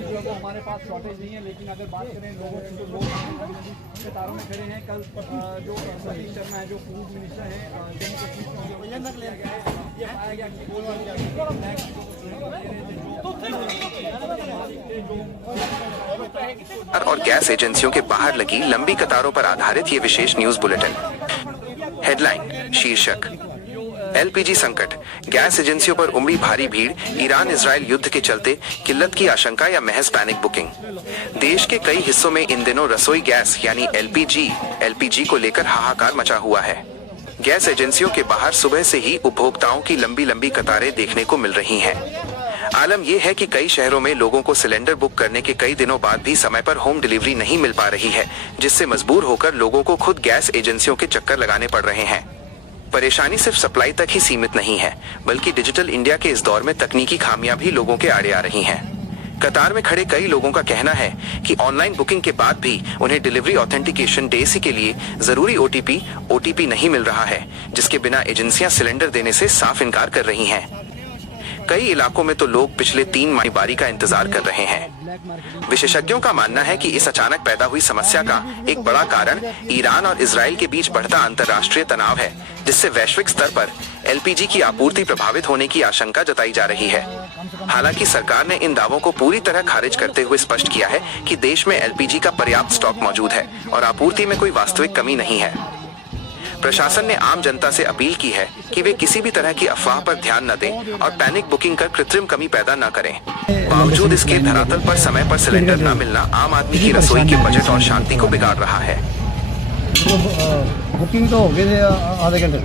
जो है वो हमारे पास शॉर्टेज नहीं है, लेकिन अगर बात करें लोगों की तो लोग कतारों में खड़े हैं। कल जो सतीश शर्मा है, जो फूड मिनिस्टर हैं, जम्मू कश्मीर में ये पाया गया कि और गैस एजेंसियों के बाहर लगी लंबी कतारों पर आधारित ये विशेष न्यूज बुलेटिन। हेडलाइन शीर्षक एलपीजी संकट, गैस एजेंसियों पर उमड़ी भारी भीड़, ईरान इजराइल युद्ध के चलते किल्लत की आशंका या महज पैनिक बुकिंग। देश के कई हिस्सों में इन दिनों रसोई गैस यानी एलपीजी को लेकर हाहाकार मचा हुआ है। गैस एजेंसियों के बाहर सुबह से ही उपभोक्ताओं की लंबी लंबी कतारें देखने को मिल रही हैं। आलम यह है कि कई शहरों में लोगों को सिलेंडर बुक करने के कई दिनों बाद भी समय पर होम डिलीवरी नहीं मिल पा रही है, जिससे मजबूर होकर लोगों को खुद गैस एजेंसियों के चक्कर लगाने पड़ रहे हैं। परेशानी सिर्फ सप्लाई तक ही सीमित नहीं है, बल्कि डिजिटल इंडिया के इस दौर में तकनीकी खामियां भी लोगों के आड़े आ रही हैं। कतार में खड़े कई लोगों का कहना है कि ऑनलाइन बुकिंग के बाद भी उन्हें डिलीवरी ऑथेंटिकेशन डेसी के लिए जरूरी ओटीपी नहीं मिल रहा है, जिसके बिना एजेंसियां सिलेंडर देने से साफ इनकार कर रही हैं। कई इलाकों में तो लोग पिछले 3 माह बारी का इंतजार कर रहे हैं। विशेषज्ञों का मानना है कि इस अचानक पैदा हुई समस्या का एक बड़ा कारण ईरान और इजराइल के बीच बढ़ता अंतर्राष्ट्रीय तनाव है, जिससे वैश्विक स्तर पर एलपीजी की आपूर्ति प्रभावित होने की आशंका जताई जा रही है। हालांकि सरकार ने इन दावों को पूरी तरह खारिज करते हुए स्पष्ट किया है कि देश में एलपीजी का पर्याप्त स्टॉक मौजूद है और आपूर्ति में कोई वास्तविक कमी नहीं है। प्रशासन ने आम जनता से अपील की है कि वे किसी भी तरह की अफवाह पर ध्यान न दें और पैनिक बुकिंग कर कृत्रिम कमी पैदा न करें। बावजूद इसके धरातल पर समय पर सिलेंडर न मिलना आम आदमी की रसोई के बजट और शांति को बिगाड़ रहा है। बुकिंग तो हो गई थी आधे घंटे,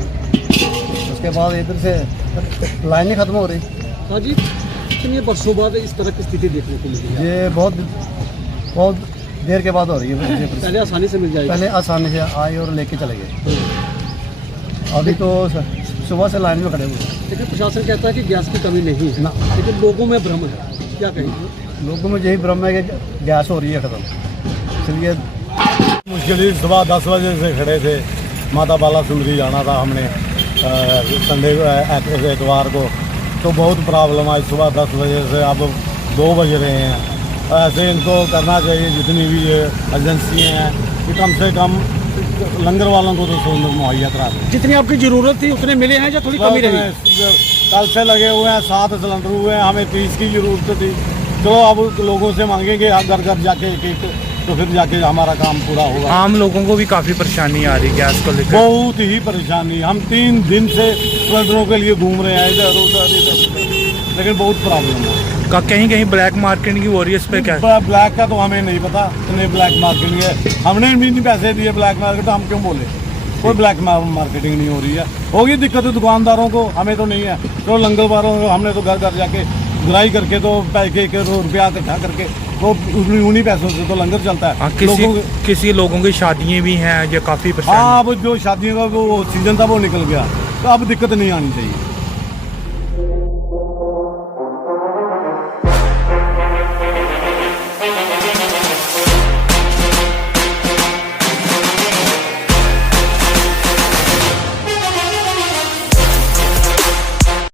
उसके बाद इधर से लाइनें खत्म हो रही। हाँ जी, कितने वर्षों बाद इस तरह की स्थिति देखने को मिली? ये बहुत देर के बाद हो रही है। पहले आसानी से मिल जाएगी, पहले आसानी से आए और लेके चले गए। अभी तो सुबह से लाइन में खड़े हुए। लेकिन प्रशासन कहता है कि गैस की कमी नहीं है ना, लेकिन लोगों में भ्रम है, क्या कहेंगे? लोगों में यही भ्रम है कि गैस हो रही है खत्म, इसलिए मुश्किल ही सुबह 10 बजे से खड़े थे। माता बाला सुंदरी जाना था हमने संडे एतवार को, तो बहुत प्रॉब्लम आई सुबह 10 बजे से। अब 2 बज रहे हैं। ऐसे इनको करना चाहिए, जितनी भी ये एजेंसियाँ हैं, कि कम से कम लंगर वालों को तो सिलेंडर मुहैया करा दें। जितनी आपकी ज़रूरत थी उतने मिले हैं या थोड़ी कमी रही? कल से लगे हुए हैं, 7 सिलेंडर हुए हैं, हमें 30 की ज़रूरत थी। चलो अब लोगों से मांगेंगे घर घर जाके तो फिर जाके हमारा काम पूरा होगा। आम लोगों को भी काफ़ी परेशानी आ रही है गैस को लेकर। बहुत ही परेशानी। हम 3 दिन से सिलेंडरों के लिए घूम रहे हैं इधर उधर, लेकिन बहुत प्रॉब्लम है। कहीं कहीं ब्लैक मार्केटिंग हो रही है, इस पर क्या? ब्लैक का तो हमें नहीं पता, इतने ब्लैक मार्केटिंग है। हमने भी नहीं पैसे दिए ब्लैक मार्केट, तो हम क्यों बोले? कोई ब्लैक मार्केटिंग नहीं हो रही है। होगी दिक्कत दुकानदारों को, हमें तो नहीं है। तो लंगर वालों को हमने तो घर घर जाके गुराई करके तो पैसे के रुपया इकट्ठा करके वो उन्हीं पैसों से तो लंगर चलता है। किसी लोगों की शादियाँ भी हैं जो काफ़ी। हाँ, अब जो शादियों का वो सीजन था वो निकल गया, तो अब दिक्कत नहीं आनी चाहिए।